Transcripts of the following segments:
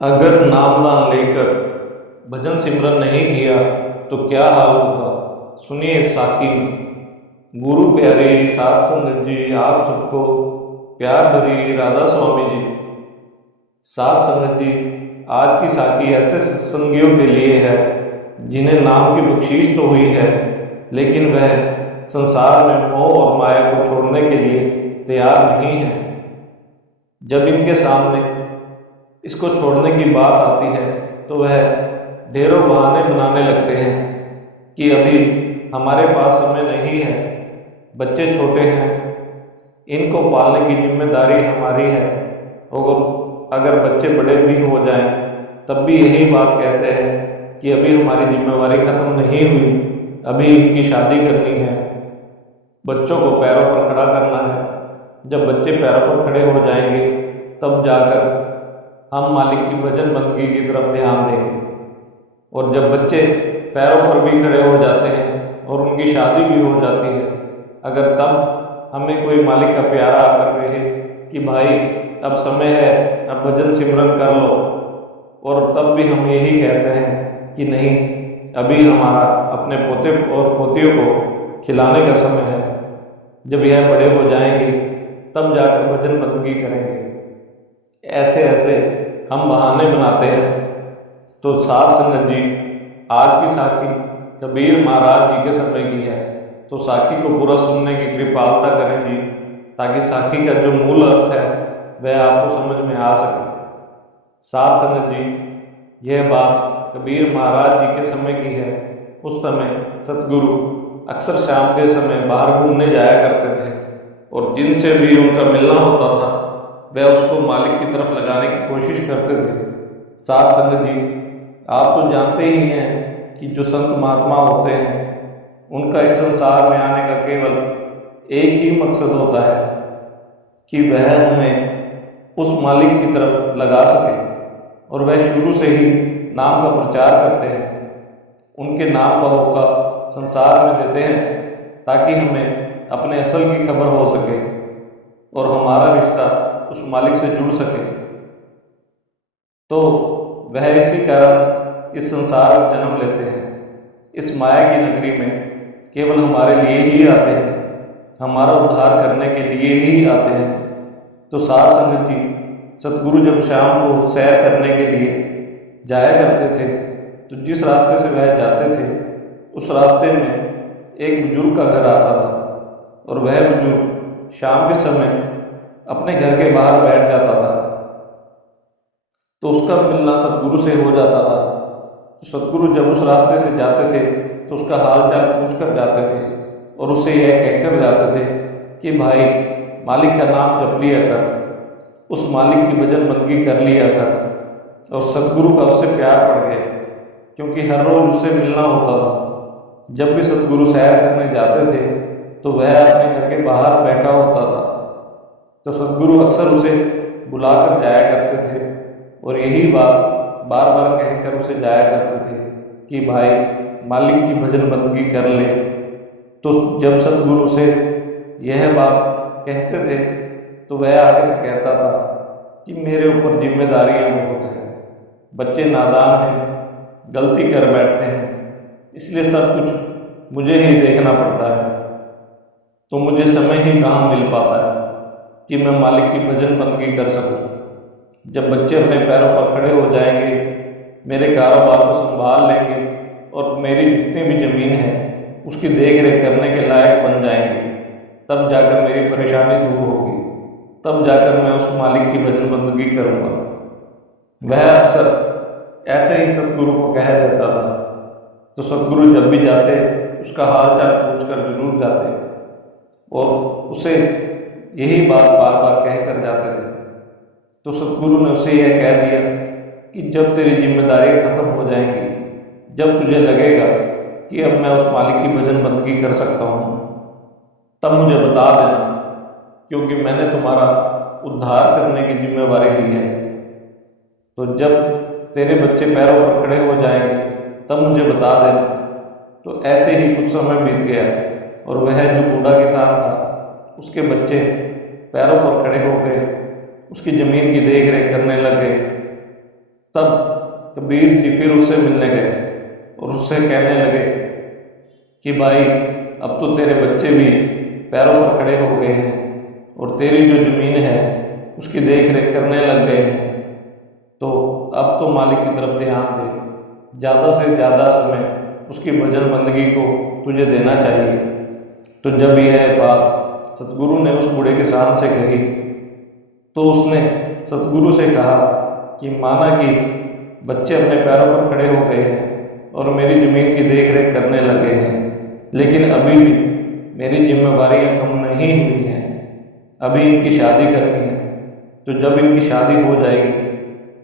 अगर नाम दान लेकर भजन सिमरन नहीं किया तो क्या हाल होगा। सुनिए साकी में। गुरु प्यारे साध संगत जी, आप सबको प्यार भरी राधा स्वामी जी। साध संगत जी, आज की साकी ऐसे सत्संगियों के लिए है जिन्हें नाम की बख्शीश तो हुई है, लेकिन वह संसार में मोह और माया को छोड़ने के लिए तैयार नहीं है। जब इनके सामने इसको छोड़ने की बात आती है तो वह ढेरों बहाने बनाने लगते हैं कि अभी हमारे पास समय नहीं है, बच्चे छोटे हैं, इनको पालने की जिम्मेदारी हमारी है। और अगर बच्चे बड़े भी हो जाएं तब भी यही बात कहते हैं कि अभी हमारी जिम्मेवारी खत्म नहीं हुई, अभी इनकी शादी करनी है, बच्चों को पैरों पर खड़ा करना है। जब बच्चे पैरों पर खड़े हो जाएंगे तब जाकर हम मालिक की भजन बंदगी की तरफ ध्यान देंगे। और जब बच्चे पैरों पर भी खड़े हो जाते हैं और उनकी शादी भी हो जाती है, अगर तब हमें कोई मालिक का प्यारा आकर कहे कि भाई अब समय है, अब भजन सिमरन कर लो, और तब भी हम यही कहते हैं कि नहीं, अभी हमारा अपने पोते और पोतियों को खिलाने का समय है, जब यह बड़े हो जाएंगे तब जाकर भजन बंदगी करेंगे। ऐसे ऐसे हम बहाने बनाते हैं। तो साध संगत जी, आज की साखी कबीर महाराज जी के समय की है, तो साखी को पूरा सुनने की कृपालता करें जी, ताकि साखी का जो मूल अर्थ है वह आपको समझ में आ सके। साध संगत जी, यह बात कबीर महाराज जी के समय की है। उस समय सतगुरु अक्सर शाम के समय बाहर घूमने जाया करते थे, और जिनसे भी उनका मिलना होता था वह उसको मालिक की तरफ लगाने की कोशिश करते थे। साध संगत जी, आप तो जानते ही हैं कि जो संत महात्मा होते हैं उनका इस संसार में आने का केवल एक ही मकसद होता है कि वह हमें उस मालिक की तरफ लगा सके, और वह शुरू से ही नाम का प्रचार करते हैं, उनके नाम का होका संसार में देते हैं ताकि हमें अपने असल की खबर हो सके और हमारा रिश्ता उस मालिक से जुड़ सके। तो वह इसी कारण इस संसार में जन्म लेते हैं, इस माया की नगरी में केवल हमारे लिए ही आते हैं, हमारा उद्धार करने के लिए ही आते हैं। तो साध संगत जी, सतगुरु जब शाम को सैर करने के लिए जाया करते थे तो जिस रास्ते से वह जाते थे उस रास्ते में एक बुजुर्ग का घर आता था, और वह बुजुर्ग शाम के समय अपने घर के बाहर बैठ जाता था, तो उसका मिलना सतगुरु से हो जाता था। तो सतगुरु जब उस रास्ते से जाते थे तो उसका हाल चाल पूछ कर जाते थे, और उससे यह कहकर जाते थे कि भाई मालिक का नाम जप लिया कर, उस मालिक की भजन बंदगी कर लिया कर। और सतगुरु का उससे प्यार पड़ गया, क्योंकि हर रोज उससे मिलना होता था। जब भी सतगुरु सैर करने जाते थे तो वह अपने घर के बाहर बैठा होता था, तो सतगुरु अक्सर उसे बुलाकर जाया करते थे, और यही बात बार बार कहकर उसे जाया करते थे कि भाई मालिक की भजन बंदगी कर ले। तो जब सतगुरु से यह बात कहते थे तो वह आगे से कहता था कि मेरे ऊपर जिम्मेदारियां बहुत हैं, बच्चे नादान हैं, गलती कर बैठते हैं, इसलिए सब कुछ मुझे ही देखना पड़ता है, तो मुझे समय ही कहाँ मिल पाता है कि मैं मालिक की भजन बंदगी कर सकूं। जब बच्चे अपने पैरों पर खड़े हो जाएंगे, मेरे कारोबार को संभाल लेंगे और मेरी जितनी भी ज़मीन है उसकी देख रेख करने के लायक बन जाएंगे, तब जाकर मेरी परेशानी दूर होगी, तब जाकर मैं उस मालिक की भजन बंदगी करूँगा। वह अक्सर ऐसे ही सतगुरु को कह देता था। तो सतगुरु जब भी जाते उसका हाल चाल पूछ कर जरूर जाते, और उसे यही बात बार बार कह कर जाते थे। तो सतगुरु ने उसे यह कह दिया कि जब तेरी जिम्मेदारी खत्म हो जाएंगी, जब तुझे लगेगा कि अब मैं उस मालिक की भजन बंदगी कर सकता हूँ, तब मुझे बता देना, क्योंकि मैंने तुम्हारा उद्धार करने की जिम्मेवारी ली है। तो जब तेरे बच्चे पैरों पर खड़े हो जाएंगे तब मुझे बता देना। तो ऐसे ही कुछ समय बीत गया, और वह जो बूढ़ा किसान था उसके बच्चे पैरों पर खड़े हो गए, उसकी ज़मीन की देख रेख करने लग गए। तब कबीर जी फिर उससे मिलने गए और उससे कहने लगे कि भाई अब तो तेरे बच्चे भी पैरों पर खड़े हो गए हैं और तेरी जो ज़मीन है उसकी देख रेख करने लग गए हैं, तो अब तो मालिक की तरफ ध्यान दे, ज़्यादा से ज़्यादा समय उसकी भजन बंदगी को तुझे देना चाहिए। तो जब यह बात सतगुरु ने उस बूढ़े किसान से कही तो उसने सतगुरु से कहा कि माना कि बच्चे अपने पैरों पर खड़े हो गए हैं और मेरी ज़मीन की देख रेख करने लगे हैं, लेकिन अभी भी मेरी जिम्मेवारियाँ कम नहीं हुई हैं। अभी इनकी शादी करनी है, तो जब इनकी शादी हो जाएगी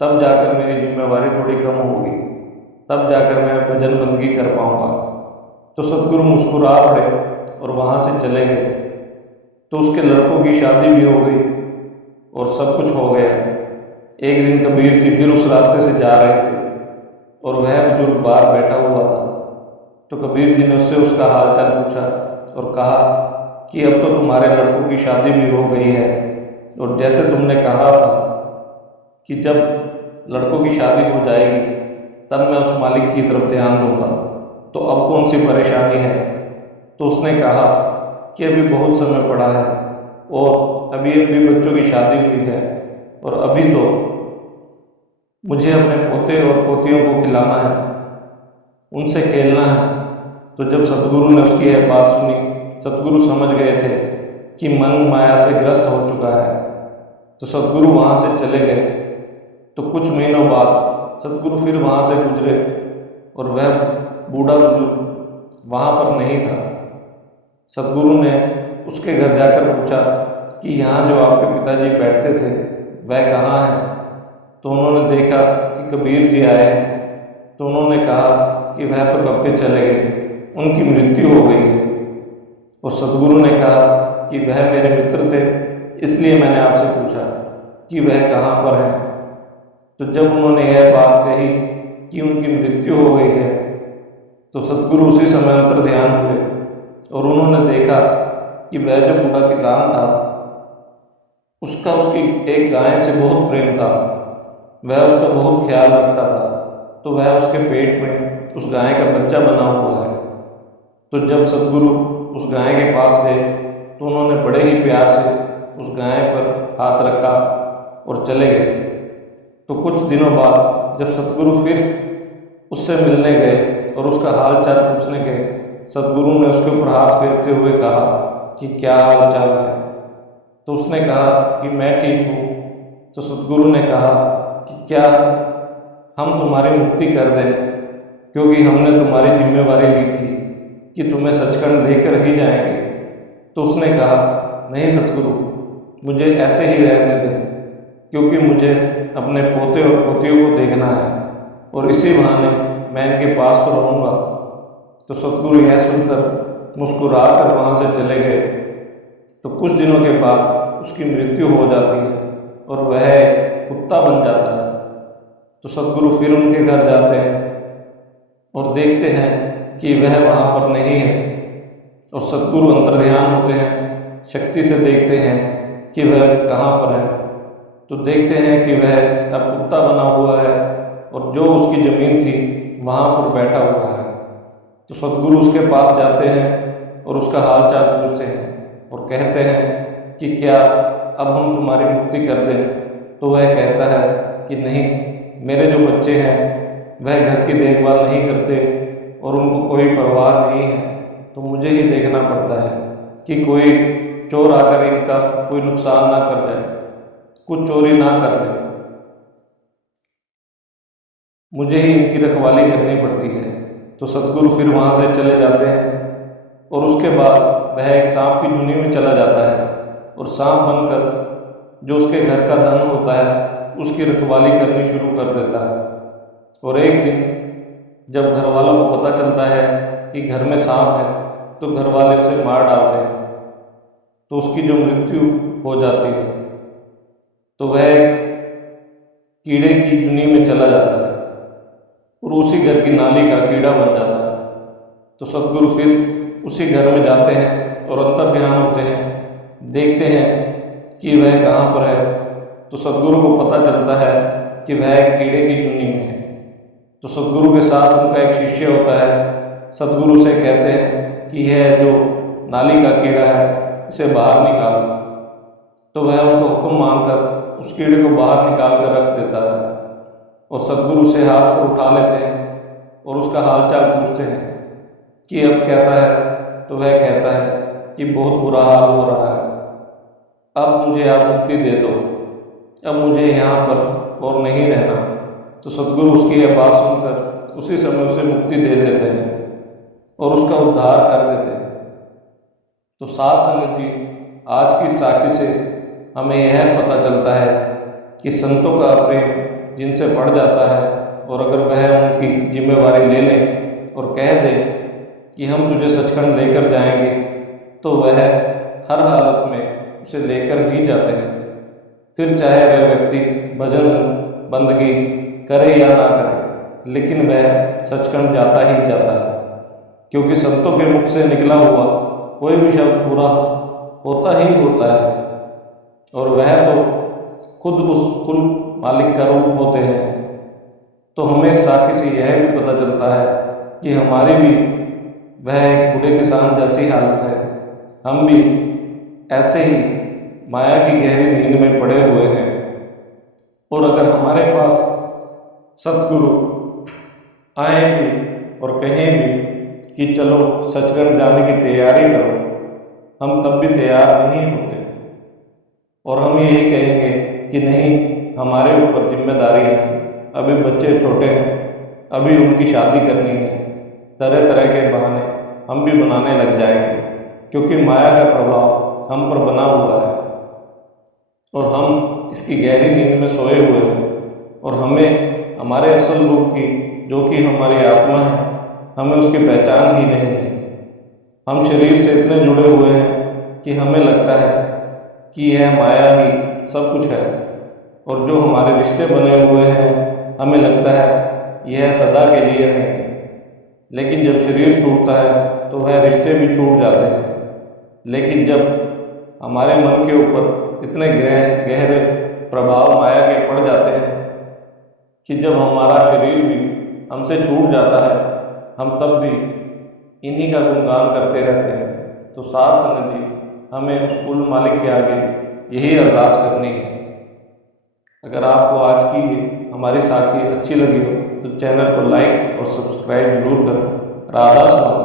तब जाकर मेरी जिम्मेवारी थोड़ी कम होगी, तब जाकर मैं भजन बंदगी कर पाऊँगा। तो सतगुरु मुस्कुरा पड़े और वहाँ से चले गए। तो उसके लड़कों की शादी भी हो गई और सब कुछ हो गया। एक दिन कबीर जी फिर उस रास्ते से जा रहे थे और वह बुजुर्ग बाहर बैठा हुआ था। तो कबीर जी ने उससे उसका हालचाल पूछा और कहा कि अब तो तुम्हारे लड़कों की शादी भी हो गई है और जैसे तुमने कहा था कि जब लड़कों की शादी हो जाएगी तब मैं उस मालिक की तरफ ध्यान दूंगा, तो अब कौन सी परेशानी है। तो उसने कहा कि अभी बहुत समय पड़ा है और अभी अभी बच्चों की शादी हुई है और अभी तो मुझे अपने पोते और पोतियों को खिलाना है, उनसे खेलना है। तो जब सतगुरु ने उसकी यह बात सुनी, सतगुरु समझ गए थे कि मन माया से ग्रस्त हो चुका है। तो सतगुरु वहाँ से चले गए। तो कुछ महीनों बाद सतगुरु फिर वहाँ से गुजरे और वह बूढ़ा बुजुर्ग वहाँ पर नहीं था। सतगुरु ने उसके घर जाकर पूछा कि यहाँ जो आपके पिताजी बैठते थे वह कहाँ है। तो उन्होंने देखा कि कबीर जी आए। तो उन्होंने कहा कि वह तो कब के चले गए, उनकी मृत्यु हो गई है। और सतगुरु ने कहा कि वह मेरे मित्र थे, इसलिए मैंने आपसे पूछा कि वह कहाँ पर है। तो जब उन्होंने यह बात कही कि उनकी मृत्यु हो गई है, तो सतगुरु उसी समय अंतर ध्यान हुए और उन्होंने देखा कि वह जो बूढ़ा किसान था उसका उसकी एक गाय से बहुत प्रेम था, वह उसका बहुत ख्याल रखता था। तो वह उसके पेट में उस गाय का बच्चा बना हुआ है। तो जब सतगुरु उस गाय के पास गए तो उन्होंने बड़े ही प्यार से उस गाय पर हाथ रखा और चले गए। तो कुछ दिनों बाद जब सतगुरु फिर उससे मिलने गए और उसका हाल चाल पूछने गए, सतगुरु ने उसके ऊपर हाथ फेरते हुए कहा कि क्या हाल चाल है। तो उसने कहा कि मैं ठीक हूँ। तो सतगुरु ने कहा कि क्या हम तुम्हारी मुक्ति कर दें, क्योंकि हमने तुम्हारी जिम्मेवारी ली थी कि तुम्हें सचखंड लेकर ही जाएंगे। तो उसने कहा नहीं सतगुरु, मुझे ऐसे ही रहने दें, क्योंकि मुझे अपने पोते और पोतियों को देखना है और इसी बहाने मैं इनके पास तो रहूँगा। तो सतगुरु यह सुनकर मुस्कुरा कर वहाँ से चले गए। तो कुछ दिनों के बाद उसकी मृत्यु हो जाती है और वह कुत्ता बन जाता है। तो सतगुरु फिर उनके घर जाते हैं और देखते हैं कि वह वहाँ पर नहीं है। और सतगुरु अंतर्ध्यान होते हैं, शक्ति से देखते हैं कि वह कहाँ पर है। तो देखते हैं कि वह अब कुत्ता बना हुआ है और जो उसकी ज़मीन थी वहाँ पर बैठा हुआ है। तो सतगुरु उसके पास जाते हैं और उसका हाल चाल पूछते हैं और कहते हैं कि क्या अब हम तुम्हारी मुक्ति कर दें। तो वह कहता है कि नहीं, मेरे जो बच्चे हैं वह घर की देखभाल नहीं करते और उनको कोई परवाह नहीं है, तो मुझे ही देखना पड़ता है कि कोई चोर आकर इनका कोई नुकसान ना कर जाए, कुछ चोरी ना कर ले, मुझे ही इनकी रखवाली करनी पड़ती है। तो सतगुरु फिर वहाँ से चले जाते हैं और उसके बाद वह एक सांप की जुनी में चला जाता है और सांप बनकर जो उसके घर का धन होता है उसकी रखवाली करनी शुरू कर देता है। और एक दिन जब घर वालों को पता चलता है कि घर में सांप है तो घर वाले उसे मार डालते हैं। तो उसकी जो मृत्यु हो जाती है तो वह कीड़े की जुनी में चला जाता है और उसी घर की नाली का कीड़ा बन जाता है। तो सतगुरु फिर उसी घर में जाते हैं और अंतर ध्यान होते हैं, देखते हैं कि वह कहाँ पर है। तो सतगुरु को पता चलता है कि वह एक कीड़े की चुन्नी में है। तो सतगुरु के साथ उनका एक शिष्य होता है। सतगुरु से कहते हैं कि यह जो नाली का कीड़ा है इसे बाहर निकाल। तो वह उनको हुक्म मानकर उस कीड़े को बाहर निकाल कर रख देता है और सतगुरु से हाथ पर उठा लेते हैं और उसका हालचाल पूछते हैं कि अब कैसा है। तो वह कहता है कि बहुत बुरा हाल हो रहा है, अब मुझे आप मुक्ति दे दो, अब मुझे यहाँ पर और नहीं रहना। तो सतगुरु उसकी यह बात सुनकर उसी समय उसे मुक्ति दे देते हैं और उसका उद्धार कर देते हैं। तो साध संगत जी, आज की साखी से हमें यह पता चलता है कि संतों का प्रेम जिनसे बढ़ जाता है और अगर वह उनकी जिम्मेवारी ले लें और कह दे कि हम तुझे सचखंड लेकर जाएंगे, तो वह हर हालत में उसे लेकर ही जाते हैं। फिर चाहे वह व्यक्ति भजन बंदगी करे या ना करे, लेकिन वह सचखंड जाता ही जाता है, क्योंकि संतों के मुख से निकला हुआ कोई भी शब्द बुरा होता ही होता है और वह तो खुद उस कुल मालिक का रूप होते हैं। तो हमें साखी से यह भी पता चलता है कि हमारी भी वह एक बूढ़े किसान जैसी हालत है। हम भी ऐसे ही माया की गहरी नींद में पड़े हुए हैं और अगर हमारे पास सतगुरु आए भी और कहें भी कि चलो सचखंड जाने की तैयारी करो, हम तब भी तैयार नहीं होते और हम यही कहेंगे कि नहीं, हमारे ऊपर जिम्मेदारी है, अभी बच्चे छोटे हैं, अभी उनकी शादी करनी है। तरह तरह के बहाने हम भी बनाने लग जाएंगे, क्योंकि माया का प्रभाव हम पर बना हुआ है और हम इसकी गहरी नींद में सोए हुए हैं और हमें हमारे असल रूप की, जो कि हमारी आत्मा है, हमें उसकी पहचान ही नहीं है। हम शरीर से इतने जुड़े हुए हैं कि हमें लगता है कि यह माया ही सब कुछ है और जो हमारे रिश्ते बने हुए हैं हमें लगता है यह सदा के लिए है। लेकिन जब शरीर छूटता है तो वह रिश्ते भी छूट जाते हैं। लेकिन जब हमारे मन के ऊपर इतने गहरे प्रभाव माया के पड़ जाते हैं कि जब हमारा शरीर भी हमसे छूट जाता है, हम तब भी इन्हीं का गुणगान करते रहते हैं। तो साध संगत जी, हमें उस कुल मालिक के आगे यही अरदास करनी है। अगर आपको आज की ये हमारी साखी अच्छी लगी हो तो चैनल को लाइक और सब्सक्राइब जरूर करें। राधा स्वामी।